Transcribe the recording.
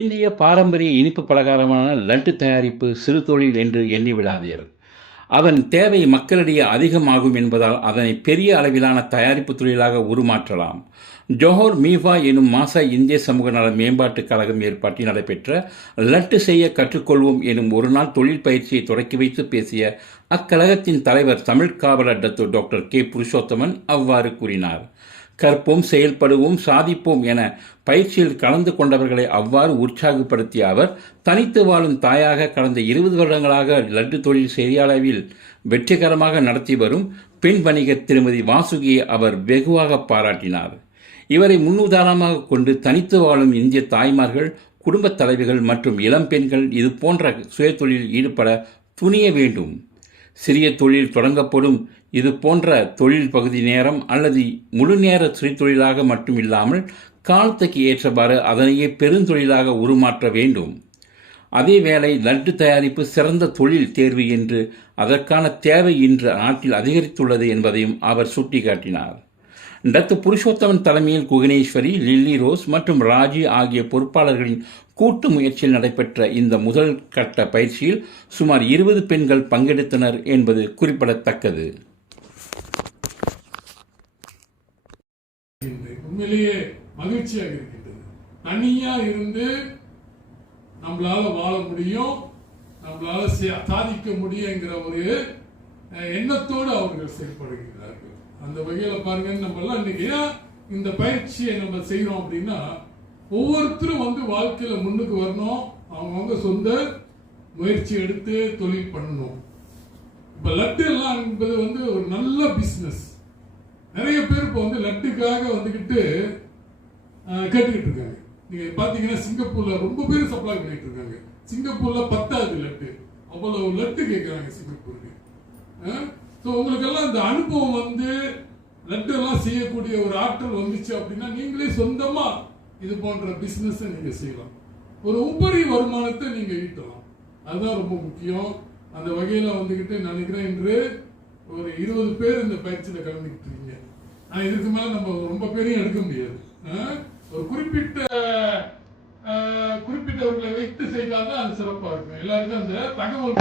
இந்திய பாரம்பரிய இனிப்பு பலகாரமான லட்டு தயாரிப்பு சிறு தொழில் என்று எண்ணி விடாதீர். அதன் தேவை மக்களிடையே அதிகமாகும் என்பதால் அதனை பெரிய அளவிலான தயாரிப்பு தொழிலாக உருமாற்றலாம். ஜோஹர் மீஃபா எனும் மாசா இந்திய சமூக நல மேம்பாட்டுக் கழகம் ஏற்பாட்டில் நடைபெற்ற லட்டு செய்ய கற்றுக்கொள்வோம் எனும் ஒருநாள் தொழில் பயிற்சியை தொடக்கி வைத்து பேசிய அக்கழகத்தின் தலைவர் தமிழ் காவலர் டாக்டர் கே புருஷோத்தமன் அவ்வாறு கூறினார். கற்போம், செயல்படுவோம், சாதிப்போம் என பயிற்சியில் கலந்து கொண்டவர்களை அவ்வாறு உற்சாகப்படுத்திய அவர், தனித்து வாழும் தாயாக கடந்த 20 வருடங்களாக லட்டு தொழில் பெரிய அளவில் வெற்றிகரமாக நடத்தி வரும் பெண் வணிகர் திருமதி வாசுகியை அவர் வெகுவாக பாராட்டினார். இவரை முன்னுதாரணமாக கொண்டு தனித்து வாழும் இந்திய தாய்மார்கள், குடும்பத் தலைவிகள் மற்றும் இளம்பெண்கள் இது போன்ற சுயதொழிலில் ஈடுபட துணிய வேண்டும். சிறிய தொழில் தொடங்கப்படும் இது போன்ற தொழில் பகுதி நேரம் அல்லது முழு நேர சுயதொழிலாக மட்டும் இல்லாமல் காலத்துக்கு ஏற்றவாறு அதனையே பெருந்தொழிலாக உருமாற்ற வேண்டும். அதேவேளை லட்டு தயாரிப்பு சிறந்த தொழில் தேர்வு என்று அதற்கான தேவை இன்று நாட்டில் அதிகரித்துள்ளது என்பதையும் அவர் சுட்டிக்காட்டினார். புருஷோத்தமன் தலைமையில் குகனேஸ்வரி, லில்லி ரோஸ் மற்றும் ராஜி ஆகிய பொறுப்பாளர்களின் கூட்டு முயற்சியில் நடைபெற்ற இந்த முதல் கட்ட பயிற்சியில் சுமார் 20 பெண்கள் பங்கெடுத்தனர் என்பது குறிப்பிடத்தக்கது. உண்மையிலேயே மகிழ்ச்சியாக இருக்கின்றது. தனியா இருந்து நம்மளால வாழ முடியும், நம்மளால சாதிக்க முடியுங்கிற ஒரு எண்ணத்தோடு அவர்கள் செயல்படுகிறார்கள். அந்த வகையில பாருங்க, நம்ம எல்லாம் இன்னைக்கு இந்த பயிற்சியை நம்ம செய்யறோம் அப்படின்னா, ஒவ்வொருத்தரும் வாழ்க்கையில முன்னுக்கு வரணும், அவங்க சொந்த முயற்சி எடுத்து தொழில் பண்ணணும். இப்ப லட்டு எல்லாம் என்பது ஒரு நல்ல பிசினஸ். நிறைய பேர் இப்போ லட்டுக்காக வந்துகிட்டு கேட்டுக்கிட்டு இருக்காங்க. நீங்க பாத்தீங்கன்னா சிங்கப்பூர்ல ரொம்ப பேர் சப்ளை பண்ணிட்டு இருக்காங்க. சிங்கப்பூர்ல 10வது லட்டு, அவ்வளவு லட்டு கேட்கிறாங்க சிங்கப்பூருக்கு. உங்களுக்கு எல்லாம் இந்த அனுபவம் லட்டு எல்லாம் செய்யக்கூடிய ஒரு ஆற்றல் வந்துச்சு அப்படின்னா, நீங்களே சொந்தமா இது போன்ற பிசினஸ் நீங்க செய்யலாம். ஒரு உபரி வருமானத்தை நீங்க ஈட்டலாம். அதுதான் ரொம்ப முக்கியம். அந்த வகையில நினைக்கிறேன் இன்று ஒரு 20 பேர் இந்த பயிற்சியில கலந்துக்கிட்டு இருக்கீங்க. இதுக்கு மேல நம்ம ரொம்ப பேரையும் எடுக்க முடியாது. ஒரு குறிப்பிட்டவர்களை வைத்து செய்தால்தான் அது சிறப்பா இருக்கும். எல்லாருக்கும் அந்த தகவல்